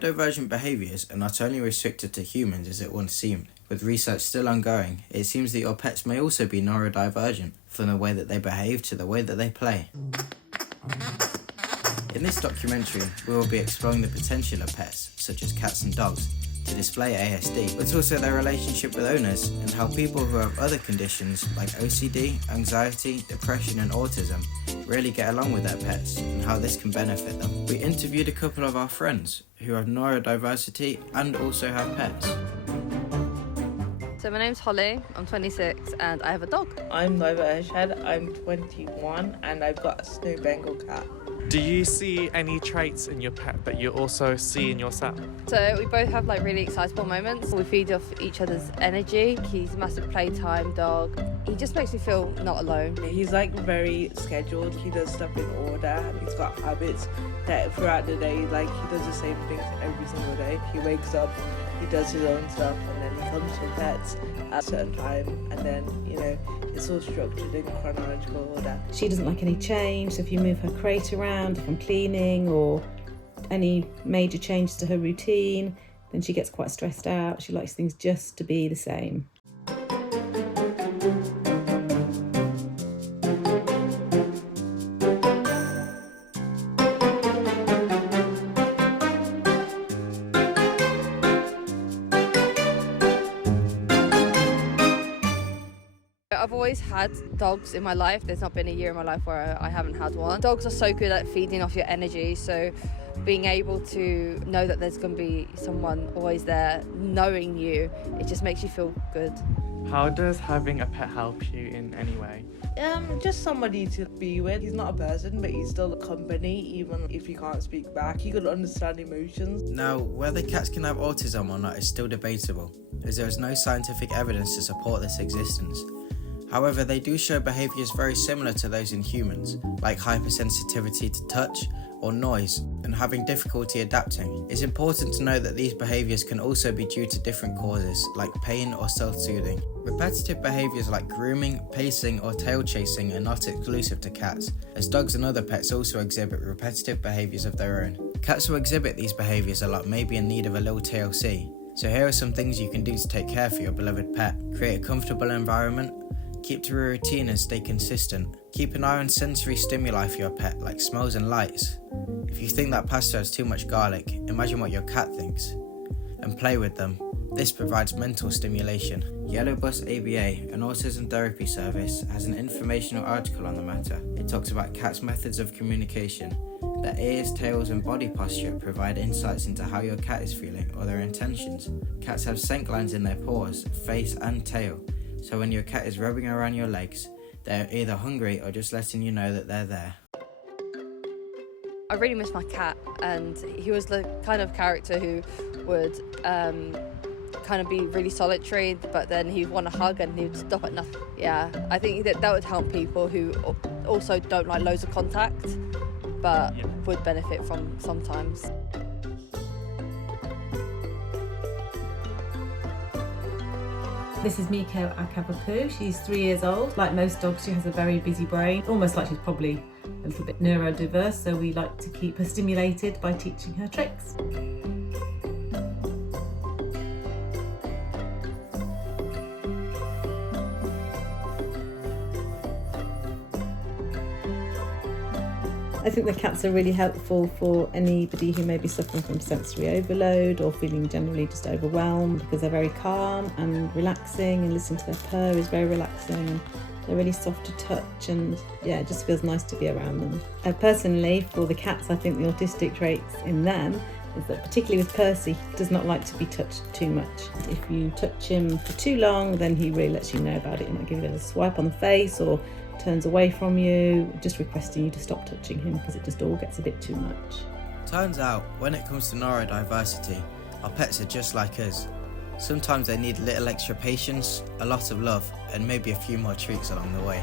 Neurodivergent behaviours are not only restricted to humans as it once seemed. With research still ongoing, it seems that your pets may also be neurodivergent, from the way that they behave to the way that they play. In this documentary, we will be exploring the potential of pets, such as cats and dogs, to display ASD, but also their relationship with owners and how people who have other conditions like OCD, anxiety, depression and autism really get along with their pets and how this can benefit them. We interviewed a couple of our friends who have neurodiversity and also have pets. So my name's Holly, I'm 26 and I have a dog. I'm Nova Ershad, I'm 21 and I've got a snow Bengal cat. Do you see any traits in your pet that you also see in yourself? So we both have like really excitable moments. We feed off each other's energy. He's a massive playtime dog. He just makes me feel not alone. He's like very scheduled, he does stuff in order and he's got habits that throughout the day, like he does the same things every single day. He wakes up, he does his own stuff and then he comes to pets at a certain time and then, it's all structured in chronological order. She doesn't like any change, so if you move her crate around, if I'm cleaning or any major changes to her routine, then she gets quite stressed out. She likes things just to be the same. I've always had dogs in my life. There's not been a year in my life where I haven't had one. Dogs are so good at feeding off your energy, so being able to know that there's going to be someone always there knowing you, it just makes you feel good. How does having a pet help you in any way? Just somebody to be with. He's not a person, but he's still a company, even if he can't speak back. He could understand emotions. Now, whether cats can have autism or not is still debatable, as there is no scientific evidence to support this existence. However, they do show behaviours very similar to those in humans, like hypersensitivity to touch or noise and having difficulty adapting. It's important to know that these behaviours can also be due to different causes, like pain or self-soothing. Repetitive behaviours like grooming, pacing or tail chasing are not exclusive to cats, as dogs and other pets also exhibit repetitive behaviours of their own. Cats who exhibit these behaviours a lot may be in need of a little TLC. So here are some things you can do to take care for your beloved pet. Create a comfortable environment. Keep to a routine and stay consistent. Keep an eye on sensory stimuli for your pet, like smells and lights. If you think that pasta has too much garlic, imagine what your cat thinks. And play with them. This provides mental stimulation. Yellow Bus ABA, an autism therapy service, has an informational article on the matter. It talks about cats' methods of communication. Their ears, tails and body posture provide insights into how your cat is feeling or their intentions. Cats have scent glands in their paws, face and tail. So when your cat is rubbing around your legs, they're either hungry or just letting you know that they're there. I really miss my cat, and he was the kind of character who would kind of be really solitary, but then he'd want a hug and he'd stop at nothing. Yeah, I think that would help people who also don't like loads of contact, but would benefit from sometimes. This is Miko Akapapu. She's 3 years old. Like most dogs, she has a very busy brain, almost like she's probably a little bit neurodiverse, so we like to keep her stimulated by teaching her tricks. I think the cats are really helpful for anybody who may be suffering from sensory overload or feeling generally just overwhelmed, because they're very calm and relaxing, and listening to their purr is very relaxing, and they're really soft to touch, and it just feels nice to be around them. Personally, for the cats, I think the autistic traits in them is that, particularly with Percy, he does not like to be touched too much. If you touch him for too long, then he really lets you know about it. He might give you a little swipe on the face or turns away from you, just requesting you to stop touching him because it just all gets a bit too much. Turns out, when it comes to neurodiversity, our pets are just like us. Sometimes they need a little extra patience, a lot of love, and maybe a few more treats along the way.